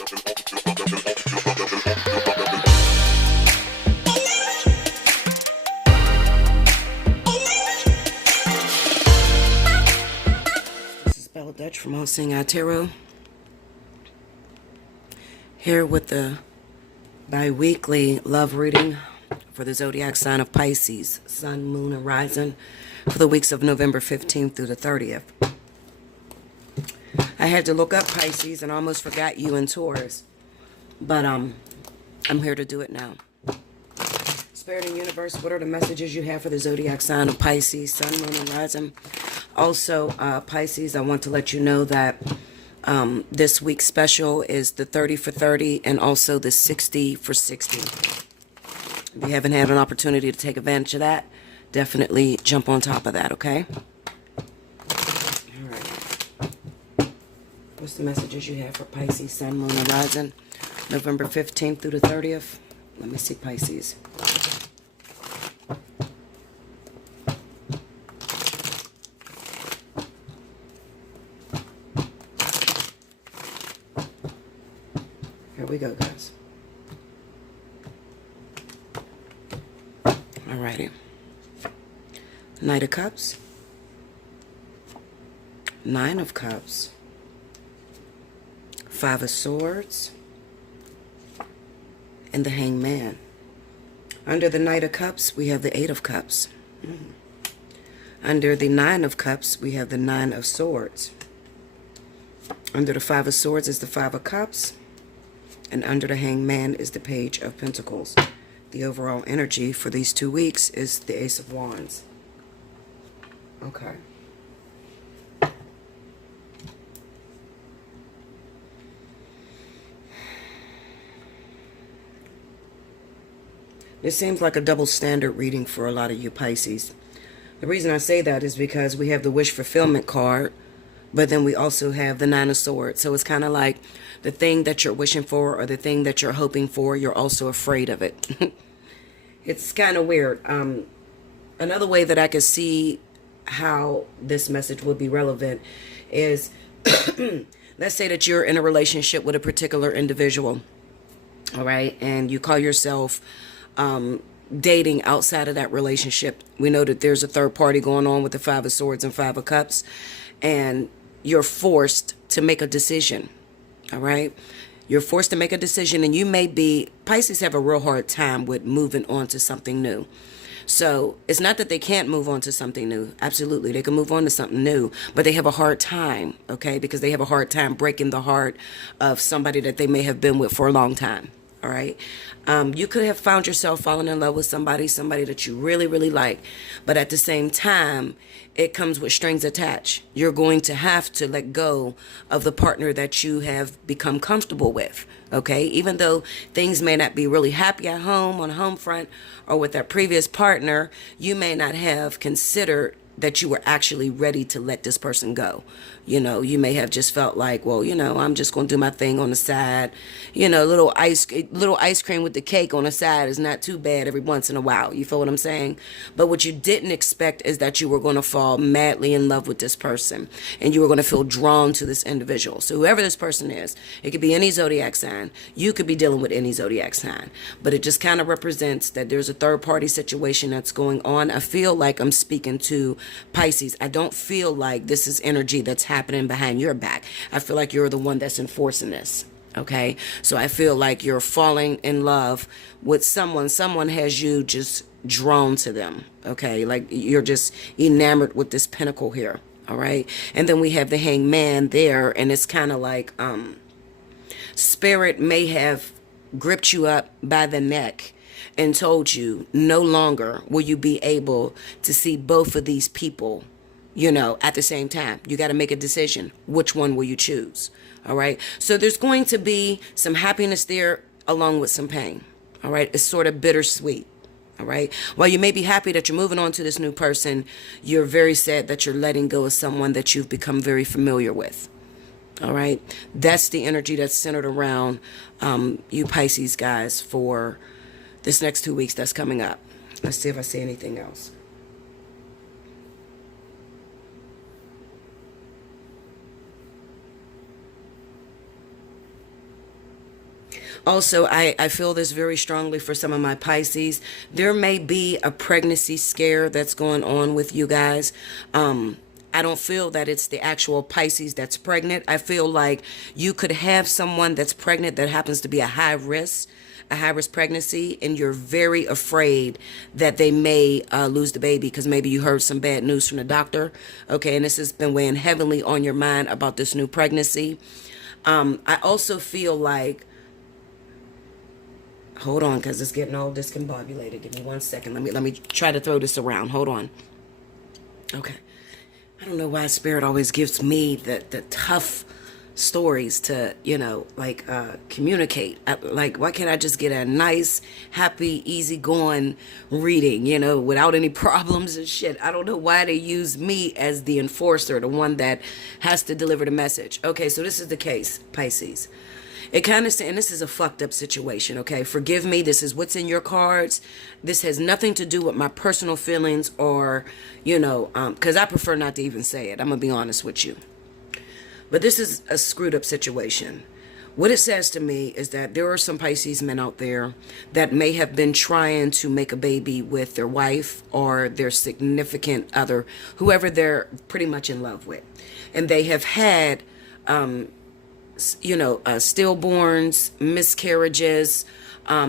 This is Bella Dutch from Allseeingeyetarot, here with the bi-weekly love reading for the zodiac sign of Pisces, Sun, Moon, and Rising for the weeks of November 15th through the 30th. I had to look up Pisces and almost forgot you and Taurus, but I'm here to do it now. Spirit and Universe, what are the messages you have for the zodiac sign of Pisces, Sun, Moon, and Rising? Also, Pisces, I want to let you know that this week's special is the 30 for 30 and also the 60 for 60. If you haven't had an opportunity to take advantage of that, definitely jump on top of that, okay? All right. What's the messages you have for Pisces, Sun, Moon, and Rising, November 15th through the 30th? Let me see, Pisces. Here we go, guys. Alrighty. Knight of Cups. Nine of Cups. Five of Swords. And the Hangman. Under the Knight of Cups, we have the Eight of Cups. Under the Nine of Cups, we have the Nine of Swords. Under the Five of Swords is the Five of Cups. And under the Hangman is the Page of Pentacles. The overall energy for these 2 weeks is the Ace of Wands. Okay. This seems like a double standard reading for a lot of you Pisces. The reason I say that is because we have the wish fulfillment card, but then we also have the Nine of Swords. So it's kind of like the thing that you're wishing for or the thing that you're hoping for, you're also afraid of it. It's kind of weird. Another way that I could see how this message would be relevant is, let's say that you're in a relationship with a particular individual, all right, and you call yourself dating outside of that relationship. We know that there's a third party going on with the Five of Swords and Five of Cups, and you're forced to make a decision, all right? You're forced to make a decision, and you may be, Pisces have a real hard time with moving on to something new. So it's not that they can't move on to something new. Absolutely, they can move on to something new, but they have a hard time, okay? Because they have a hard time breaking the heart of somebody that they may have been with for a long time, all right? You could have found yourself falling in love with somebody that you really, really like, but at the same time, it comes with strings attached. You're going to have to let go of the partner that you have become comfortable with, okay? Even though things may not be really happy at home, on the home front, or with that previous partner, you may not have considered that you were actually ready to let this person go. You know, you may have just felt like, well, you know, I'm just going to do my thing on the side. You know, little ice cream with the cake on the side is not too bad every once in a while. You feel what I'm saying? But what you didn't expect is that you were going to fall madly in love with this person, and you were going to feel drawn to this individual. So whoever this person is, it could be any zodiac sign. You could be dealing with any zodiac sign. But it just kind of represents that there's a third party situation that's going on. I feel like I'm speaking to Pisces. I don't feel like this is energy that's happening behind your back. I feel like you're the one that's enforcing this. Okay, so I feel like you're falling in love with someone. Someone has you just drawn to them. Okay, like you're just enamored with this pinnacle here. All right, and then we have the Hangman there, and it's kind of like spirit may have gripped you up by the neck and told you no longer will you be able to see both of these people, you know, at the same time. You got to make a decision. Which one will you choose? All right. So there's going to be some happiness there along with some pain. All right. It's sort of bittersweet. All right. While you may be happy that you're moving on to this new person, you're very sad that you're letting go of someone that you've become very familiar with. All right. That's the energy that's centered around you Pisces guys for this next 2 weeks that's coming up. Let's see if I see anything else. Also, I feel this very strongly for some of my Pisces. There may be a pregnancy scare that's going on with you guys. I don't feel that it's the actual Pisces that's pregnant. I feel like you could have someone that's pregnant that happens to be a high risk pregnancy, and you're very afraid that they may lose the baby because maybe you heard some bad news from the doctor. Okay, and this has been weighing heavily on your mind about this new pregnancy. I also feel like, hold on, because it's getting all discombobulated. Give me 1 second. Let me try to throw this around. Hold on. Okay. I don't know why Spirit always gives me the tough stories to, communicate. Like, why can't I just get a nice, happy, easygoing reading, without any problems and shit? I don't know why they use me as the enforcer, the one that has to deliver the message. Okay, so this is the case, Pisces. It kind of, and this is a fucked up situation, okay? Forgive me, this is what's in your cards. This has nothing to do with my personal feelings or, because I prefer not to even say it. I'm going to be honest with you. But this is a screwed up situation. What it says to me is that there are some Pisces men out there that may have been trying to make a baby with their wife or their significant other, whoever they're pretty much in love with. And they have had, stillborns, miscarriages,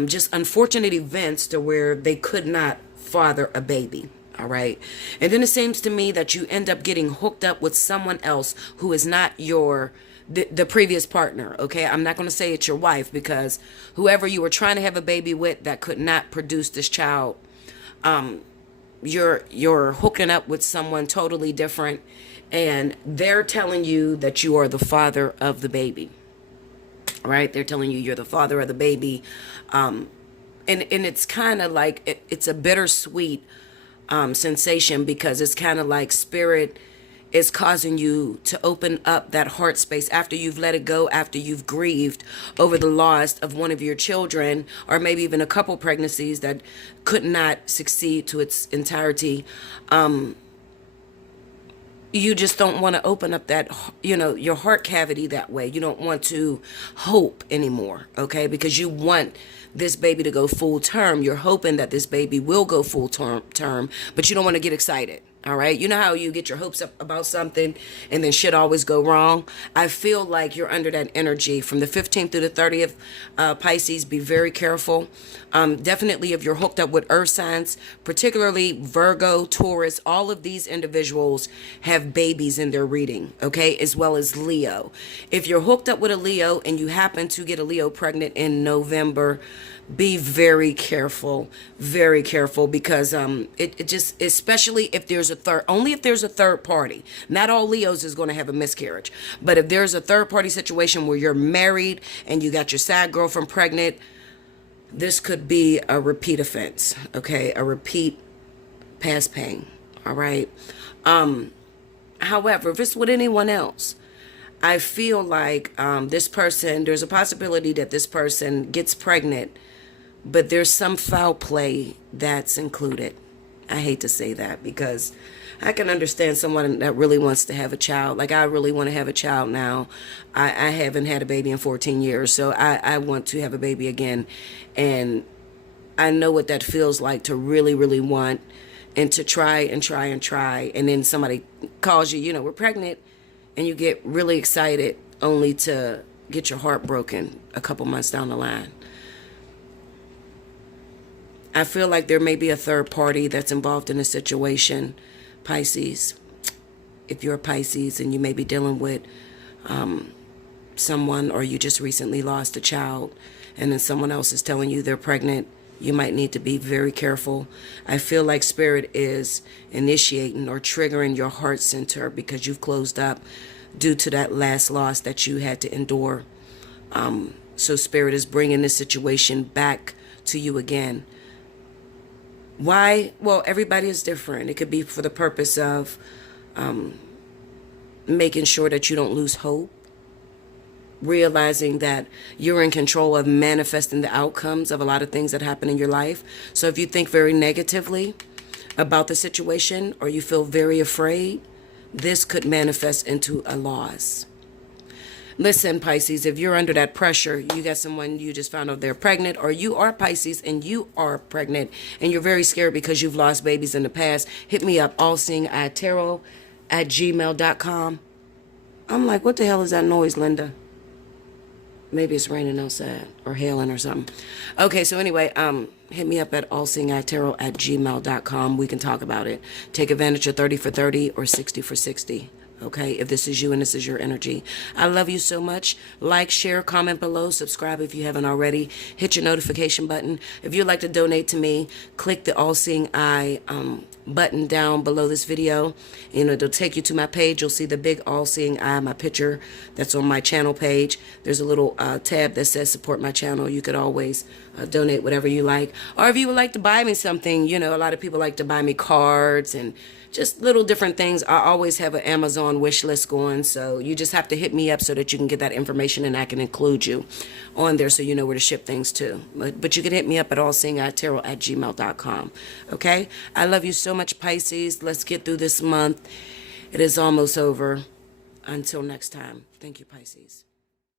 just unfortunate events to where they could not father a baby. All right. And then it seems to me that you end up getting hooked up with someone else who is not the previous partner. Okay. I'm not going to say it's your wife, because whoever you were trying to have a baby with that could not produce this child, you're hooking up with someone totally different, and they're telling you that you are the father of the baby. Right? They're telling you you're the father of the baby. And it's kind of like, it's a bittersweet sensation, because it's kind of like Spirit is causing you to open up that heart space after you've let it go, after you've grieved over the loss of one of your children, or maybe even a couple pregnancies that could not succeed to its entirety. You just don't want to open up that, your heart cavity that way. You don't want to hope anymore, okay? Because you want this baby to go full term. You're hoping that this baby will go full term, but you don't want to get excited. All right. You know how you get your hopes up about something and then shit always go wrong. I feel like you're under that energy from the 15th through the 30th. Pisces, be very careful. Definitely if you're hooked up with earth signs, particularly Virgo, Taurus, all of these individuals have babies in their reading. Okay. As well as Leo. If you're hooked up with a Leo and you happen to get a Leo pregnant in November, be very careful, because it just, especially if there's only if there's a third party. Not all Leos is going to have a miscarriage, but if there's a third party situation where you're married and you got your side girlfriend pregnant, this could be a repeat offense, okay? A repeat past pain, all right? However, if it's with anyone else, I feel like there's a possibility that this person gets pregnant, but there's some foul play that's included. I hate to say that, because I can understand someone that really wants to have a child. Like, I really want to have a child now. I haven't had a baby in 14 years, so I want to have a baby again. And I know what that feels like, to really, really want, and to try and try and try. And then somebody calls you, we're pregnant, and you get really excited only to get your heart broken a couple months down the line. I feel like there may be a third party that's involved in a situation, Pisces. If you're a Pisces and you may be dealing with someone, or you just recently lost a child, and then someone else is telling you they're pregnant, you might need to be very careful. I feel like Spirit is initiating or triggering your heart center because you've closed up due to that last loss that you had to endure. So Spirit is bringing this situation back to you again. Why? Well, everybody is different. It could be for the purpose of making sure that you don't lose hope, realizing that you're in control of manifesting the outcomes of a lot of things that happen in your life. So if you think very negatively about the situation, or you feel very afraid, this could manifest into a loss. Listen, Pisces, if you're under that pressure, you got someone you just found out they're pregnant, or you are Pisces and you are pregnant and you're very scared because you've lost babies in the past, hit me up, allseeingeyetarot at gmail.com. I'm like, what the hell is that noise, Linda? Maybe it's raining outside or hailing or something. Okay, so anyway, hit me up at allseeingeyetarot at gmail.com. We can talk about it. Take advantage of 30 for 30 or 60 for 60. Okay, if this is you and this is your energy. I love you so much. Like, share, comment below, subscribe if you haven't already. Hit your notification button. If you'd like to donate to me, click the All Seeing Eye button down below this video. It'll take you to my page. You'll see the big All Seeing Eye, my picture that's on my channel page. There's a little tab that says support my channel. You could always donate whatever you like. Or if you would like to buy me something, a lot of people like to buy me cards and just little different things. I always have an Amazon wish list going, so you just have to hit me up so that you can get that information and I can include you on there so you know where to ship things to. But you can hit me up at allseeingeyetarot at gmail.com. Okay? I love you so much, Pisces. Let's get through this month. It is almost over. Until next time. Thank you, Pisces.